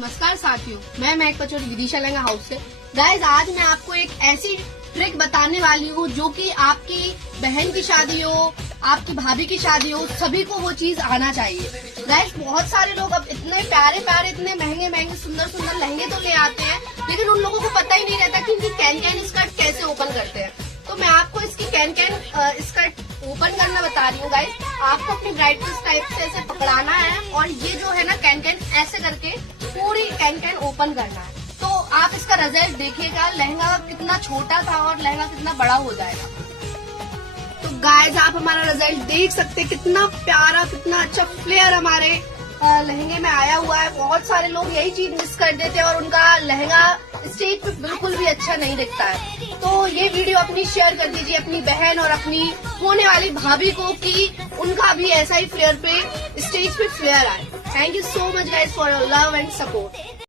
नमस्कार साथियों, मैं महक पचौरी विदिशा लहंगा हाउस से। गाइज, आज मैं आपको एक ऐसी ट्रिक बताने वाली हूँ जो कि आपकी बहन की शादी हो, आपकी भाभी की शादी हो, सभी को वो चीज आना चाहिए। गाइज, बहुत सारे लोग अब इतने प्यारे प्यारे, इतने महंगे महंगे, सुंदर सुंदर लहंगे तो ले आते हैं, लेकिन उन लोगों को पता ही नहीं रहता कि इनकी कैन स्कर्ट कैसे ओपन करते हैं। तो मैं आपको इसकी कैन स्कर्ट ओपन करना बता रही हूँ। गाइज, आपको अपनी ब्राइड को इस टाइप से ऐसे पकड़ाना है और ये जो है ना कैन ऐसे करके पूरी कैन ओपन करना है। तो आप इसका रिजल्ट देखिएगा, लहंगा कितना छोटा था और लहंगा कितना बड़ा हो जाएगा। तो गाइज, आप हमारा रिजल्ट देख सकते हैं, कितना प्यारा, कितना अच्छा फ्लेयर हमारे लहंगे में आया हुआ है। बहुत सारे लोग यही चीज मिस कर देते हैं और उनका लहंगा स्टेज पे बिल्कुल भी अच्छा नहीं दिखता है। तो ये वीडियो अपनी शेयर कर दीजिए अपनी बहन और अपनी होने वाली भाभी को कि उनका भी ऐसा ही फ्लेयर पे स्टेज पे फ्लेयर आए। Thank you so much guys for your love and support.